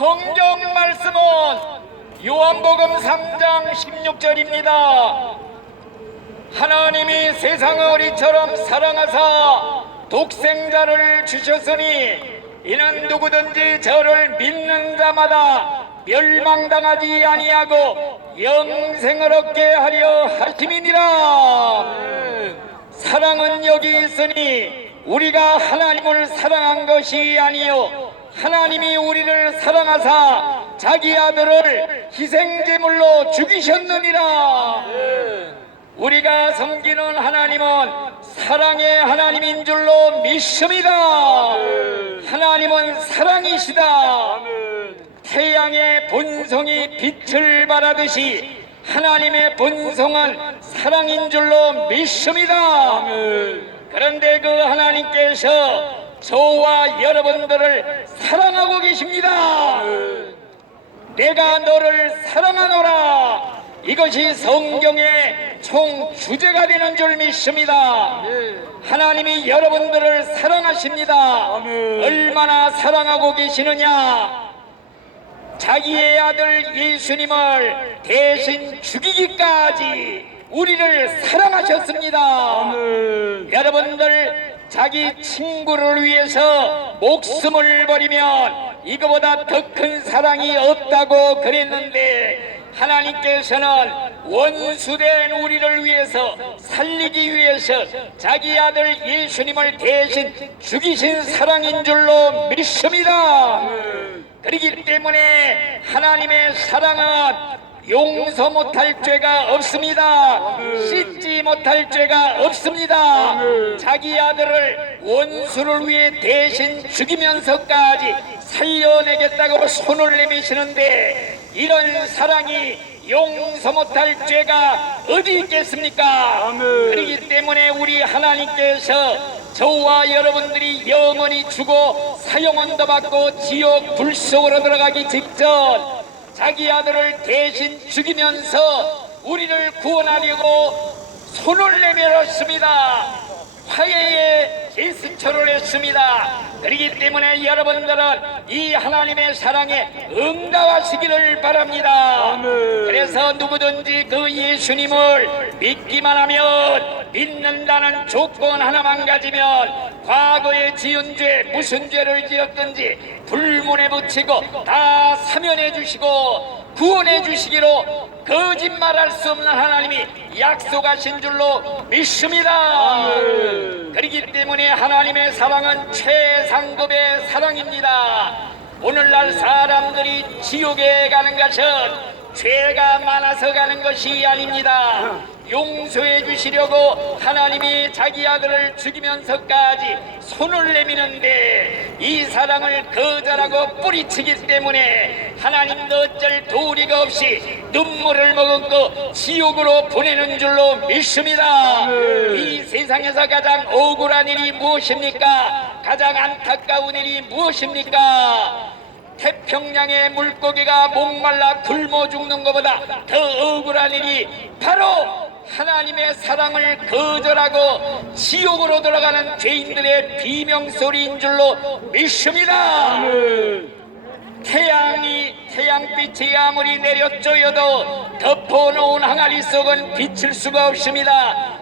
성경 말씀은 요한복음 3장 16절입니다. 하나님이 세상을 이처럼 사랑하사 독생자를 주셨으니 이는 누구든지 저를 믿는 자마다 멸망당하지 아니하고 영생을 얻게 하려 하심이니라. 사랑은 여기 있으니 우리가 하나님을 사랑한 것이 아니요 하나님이 우리를 사랑하사 자기 아들을 희생제물로 죽이셨느니라. 우리가 섬기는 하나님은 사랑의 하나님인 줄로 믿습니다. 하나님은 사랑이시다. 태양의 본성이 빛을 발하듯이 하나님의 본성은 사랑인 줄로 믿습니다. 그런데 그 하나님께서 저와 여러분들을 사랑하고 계십니다. 내가 너를 사랑하노라. 이것이 성경의 총 주제가 되는 줄 믿습니다. 하나님이 여러분들을 사랑하십니다. 얼마나 사랑하고 계시느냐? 자기의 아들 예수님을 대신 죽이기까지 우리를 사랑하셨습니다. 여러분들 자기 친구를 위해서 목숨을 버리면 이거보다 더 큰 사랑이 없다고 그랬는데 하나님께서는 원수된 우리를 위해서 살리기 위해서 자기 아들 예수님을 대신 죽이신 사랑인 줄로 믿습니다. 그렇기 때문에 하나님의 사랑은 용서 못할 죄가 없습니다. 못할 죄가 없습니다. 자기 아들을 원수를 위해 대신 죽이면서까지 살려내겠다고 손을 내미시는데 이런 사랑이 용서 못할 죄가 어디 있겠습니까? 그렇기 때문에 우리 하나님께서 저와 여러분들이 영원히 죽어 사형원도 받고 지옥 불 속으로 들어가기 직전 자기 아들을 대신 죽이면서 우리를 구원하려고 손을 내밀었습니다. 화해의 제스처를 했습니다. 그렇기 때문에 여러분들은 이 하나님의 사랑에 응답하시기를 바랍니다. 그래서 누구든지 그 예수님을 믿기만 하면 믿는다는 조건 하나만 가지면 과거에 지은 죄 무슨 죄를 지었든지 불문에 붙이고 다 사면해 주시고 구원해 주시기로 거짓말할 수 없는 하나님이 약속하신 줄로 믿습니다. 그렇기 때문에 하나님의 사랑은 최상급의 사랑입니다. 오늘날 사람들이 지옥에 가는 것은 죄가 많아서 가는 것이 아닙니다. 용서해 주시려고 하나님이 자기 아들을 죽이면서까지 손을 내미는데 이 사랑을 거절하고 뿌리치기 때문에 하나님도 어쩔 도리가 없이 눈물을 머금고 지옥으로 보내는 줄로 믿습니다. 이 세상에서 가장 억울한 일이 무엇입니까? 가장 안타까운 일이 무엇입니까? 태평양의 물고기가 목말라 굶어 죽는 것보다 더 억울한 일이 바로 하나님의 사랑을 거절하고 지옥으로 돌아가는 죄인들의 비명소리인 줄로 믿습니다. 태양이 태양빛이 아무리 내려쬐어도 덮어놓은 항아리 속은 비칠 수가 없습니다.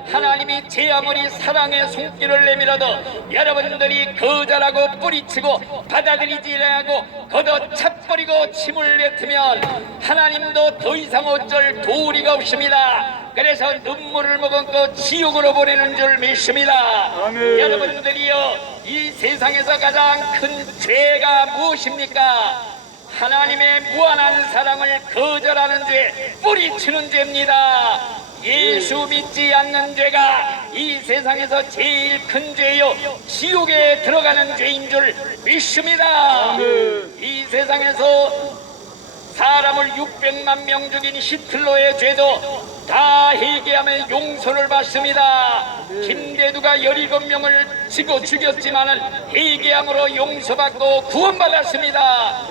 하나님이 제 아무리 사랑의 손길을 내밀어도 여러분들이 거절하고 뿌리치고 받아들이지 않고 걷어 차버리고 침을 뱉으면 하나님도 더 이상 어쩔 도리가 없습니다. 그래서 눈물을 머금고 지옥으로 보내는 줄 믿습니다. 여러분들이요 이 세상에서 가장 큰 죄가 무엇입니까? 하나님의 무한한 사랑을 거절하는 죄, 뿌리치는 죄입니다. 예수 믿지 않는 죄가 이 세상에서 제일 큰 죄요. 지옥에 들어가는 죄인 줄 믿습니다. 이 세상에서 사람을 600만 명 죽인 히틀러의 죄도 다 회개하면 용서를 받습니다. 김대두가 17명을 치고 죽였지만은 회개함으로 용서받고 구원받았습니다.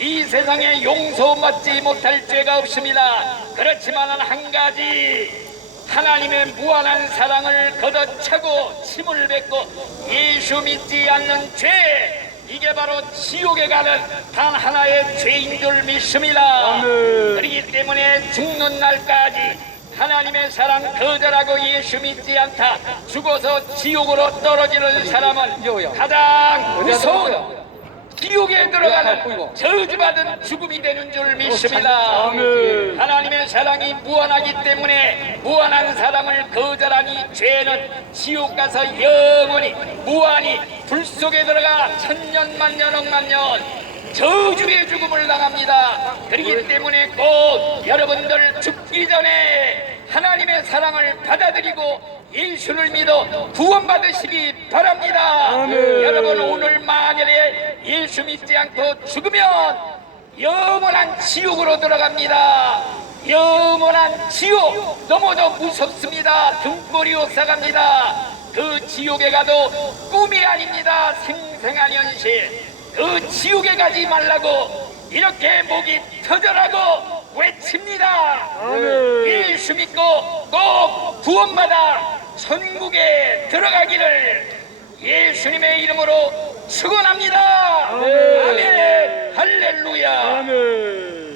이 세상에 용서받지 못할 죄가 없습니다. 그렇지만은 한 가지 하나님의 무한한 사랑을 걷어차고 침을 뱉고 예수 믿지 않는 죄 이게 바로 지옥에 가는 단 하나의 죄인 줄 믿습니다. 그렇기 때문에 죽는 날까지 하나님의 사랑 거절하고 예수 믿지 않다 죽어서 지옥으로 떨어지는 사람은. 가장 무서운? 지옥에 야, 들어가는. 저주받은 죽음이 되는 줄 믿습니다. 하나님의 사랑이 무한하기 때문에 무한한 사랑을 거절하니 죄는 지옥 가서 영원히 무한히 불 속에 들어가 천년 만년 억만 년 저주의 죽음을 당합니다. 그렇기 때문에 꼭 여러분들 죽기 전에 하나님의 사랑을 받아들이고 예수를 믿어 구원받으시기 바랍니다. 아멘. 여러분 오늘 만일에 예수 믿지 않고 죽으면 영원한 지옥으로 들어갑니다. 영원한 지옥 너무도 무섭습니다. 등골이 오싹합니다. 그 지옥에 가도 꿈이 아닙니다. 생생한 현실. 그 지옥에 가지 말라고 이렇게 목이 터져라고 외칩니다. 예수 믿고 꼭 구원받아 천국에 들어가기를 예수님의 이름으로 축원합니다. 아멘. 아멘. 할렐루야. 아멘.